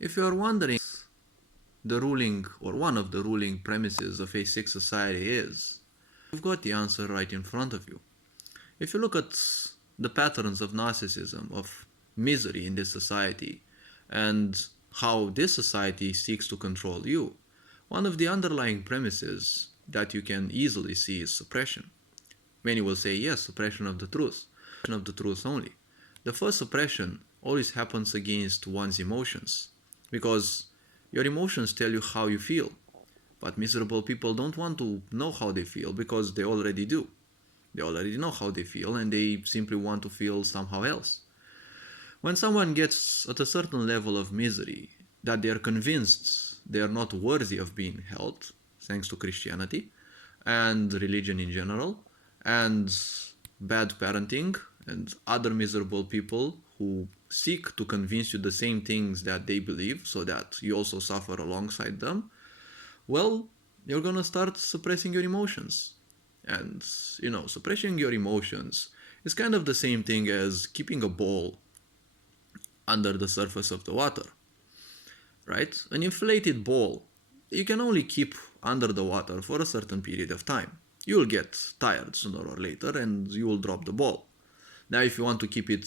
If you are wondering, the ruling or one of the ruling premises of a sick society is, you've got the answer right in front of you. If you look at the patterns of narcissism, of misery in this society, and how this society seeks to control you, one of the underlying premises that you can easily see is suppression. Many will say, yes, suppression of the truth, of the truth only. The first suppression always happens against one's emotions, because your emotions tell you how you feel. But miserable people don't want to know how they feel because they already do. They already know how they feel and they simply want to feel somehow else. When someone gets at a certain level of misery that they are convinced they are not worthy of being helped, thanks to Christianity and religion in general, and bad parenting and other miserable people who seek to convince you the same things that they believe so that you also suffer alongside them, well, you're gonna start suppressing your emotions. And, suppressing your emotions is kind of the same thing as keeping a ball under the surface of the water, right? An inflated ball, you can only keep under the water for a certain period of time. You will get tired sooner or later and you will drop the ball. Now, if you want to keep it,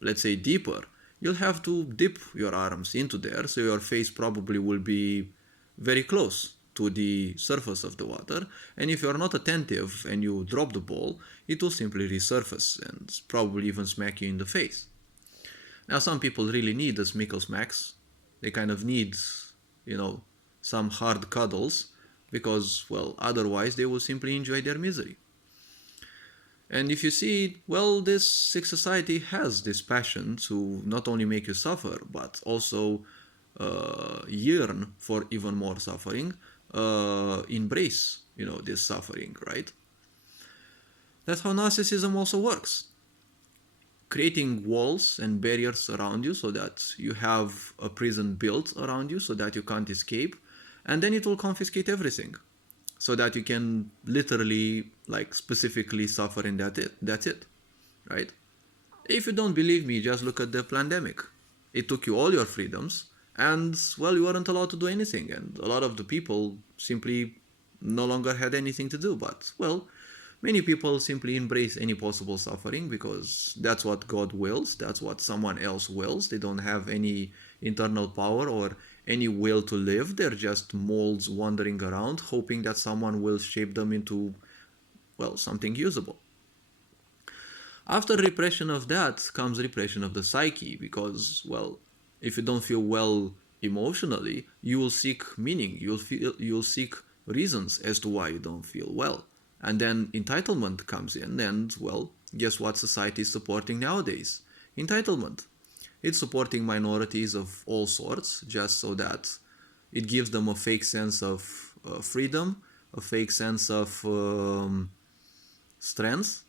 let's say, deeper, you'll have to dip your arms into there, so your face probably will be very close to the surface of the water, and if you're not attentive and you drop the ball, it will simply resurface and probably even smack you in the face. Now, some people really need those mickle smacks. They kind of need, some hard cuddles, because, well, otherwise they will simply enjoy their misery. And if you see, well, this sick society has this passion to not only make you suffer, but also yearn for even more suffering, embrace, this suffering, right? That's how narcissism also works. Creating walls and barriers around you so that you have a prison built around you so that you can't escape, and then it will confiscate everything so that you can literally, specifically suffer, and that's it, right? If you don't believe me, just look at the pandemic. It took you all your freedoms, and, well, you weren't allowed to do anything, and a lot of the people simply no longer had anything to do. But, well, many people simply embrace any possible suffering because that's what God wills, that's what someone else wills. They don't have any internal power or any will to live. They're just molds wandering around, hoping that someone will shape them into, well, something usable. After repression of that comes repression of the psyche, because, well, if you don't feel well emotionally, you will seek meaning, you'll seek reasons as to why you don't feel well. And then entitlement comes in, and, well, guess what society is supporting nowadays? Entitlement. It's supporting minorities of all sorts just so that it gives them a fake sense of freedom, a fake sense of strength.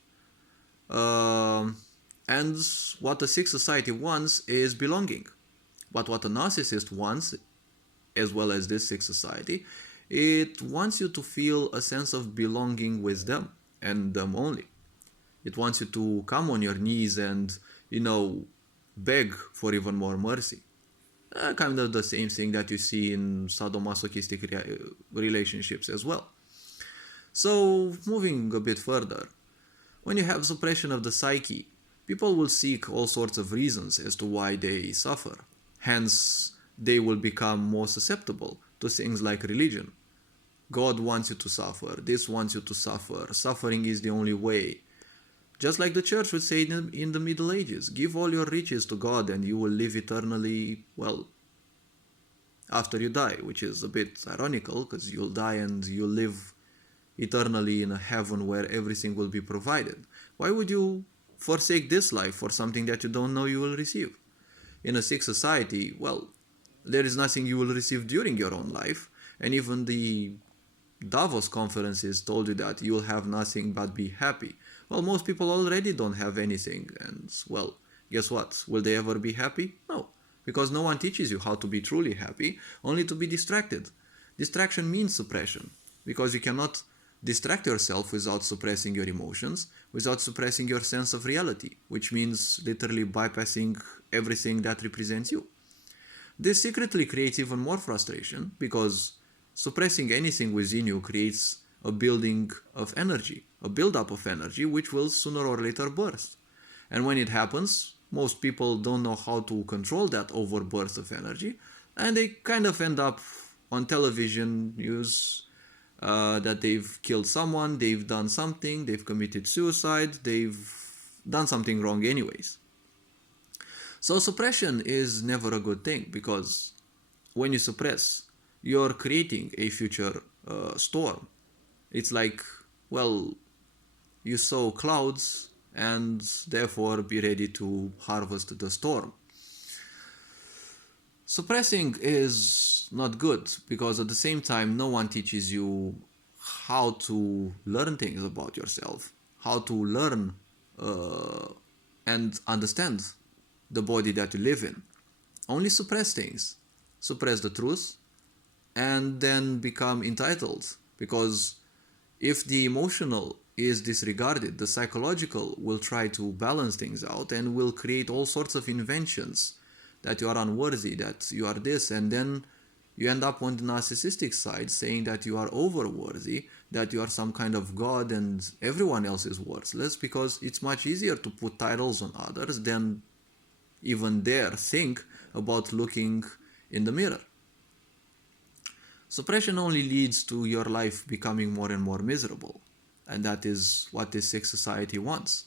And what a sick society wants is belonging. But what a narcissist wants, as well as this sick society, it wants you to feel a sense of belonging with them and them only. It wants you to come on your knees and, beg for even more mercy. Kind of the same thing that you see in sadomasochistic relationships as well. So, moving a bit further, when you have suppression of the psyche, people will seek all sorts of reasons as to why they suffer. Hence, they will become more susceptible to things like religion. God wants you to suffer. This wants you to suffer. Suffering is the only way. Just like the church would say in the Middle Ages, give all your riches to God and you will live eternally, well, after you die, which is a bit ironical because you'll die and you'll live eternally in a heaven where everything will be provided. Why would you forsake this life for something that you don't know you will receive? In a sick society, well, there is nothing you will receive during your own life, and even the Davos conferences told you that you will have nothing but be happy. Well, most people already don't have anything, and, well, guess what? Will they ever be happy? No, because no one teaches you how to be truly happy, only to be distracted. Distraction means suppression, because you cannot distract yourself without suppressing your emotions, without suppressing your sense of reality, which means literally bypassing everything that represents you. This secretly creates even more frustration because suppressing anything within you creates a building of energy, a buildup of energy, which will sooner or later burst. And when it happens, most people don't know how to control that overburst of energy, and they kind of end up on television news that they've killed someone, they've done something, they've committed suicide, they've done something wrong anyways. So suppression is never a good thing because when you suppress, you're creating a future storm. It's like, well, you sow clouds and therefore be ready to harvest the storm. Suppressing is not good because at the same time no one teaches you how to learn things about yourself, how to learn and understand the body that you live in. Only suppress things, suppress the truth, and then become entitled, because if the emotional is disregarded, the psychological will try to balance things out and will create all sorts of inventions that you are unworthy, that you are this, and then you end up on the narcissistic side saying that you are overworthy, that you are some kind of god and everyone else is worthless, because it's much easier to put titles on others than even dare think about looking in the mirror. Suppression only leads to your life becoming more and more miserable, and that is what this sick society wants.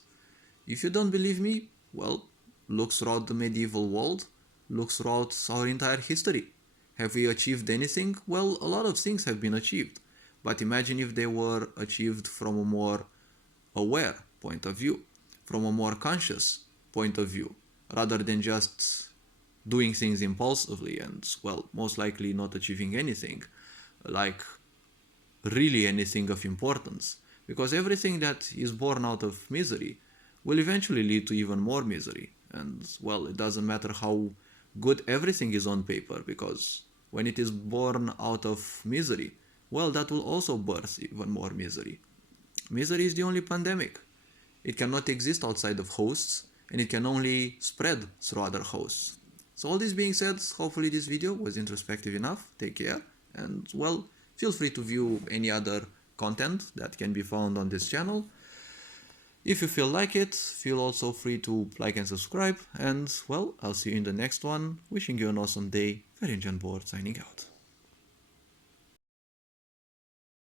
If you don't believe me, well, look throughout the medieval world, look throughout our entire history. Have we achieved anything? Well, a lot of things have been achieved, but imagine if they were achieved from a more aware point of view, from a more conscious point of view, rather than just doing things impulsively and, well, most likely not achieving anything, like really anything of importance. Because everything that is born out of misery will eventually lead to even more misery. And, well, it doesn't matter how good everything is on paper, because when it is born out of misery, well, that will also birth even more misery. Misery is the only pandemic. It cannot exist outside of hosts, and it can only spread through other hosts. So all this being said, hopefully this video was introspective enough. Take care, and, well, feel free to view any other content that can be found on this channel. If you feel like it, feel also free to like and subscribe, and, well, I'll see you in the next one. Wishing you an awesome day. Very Board signing out.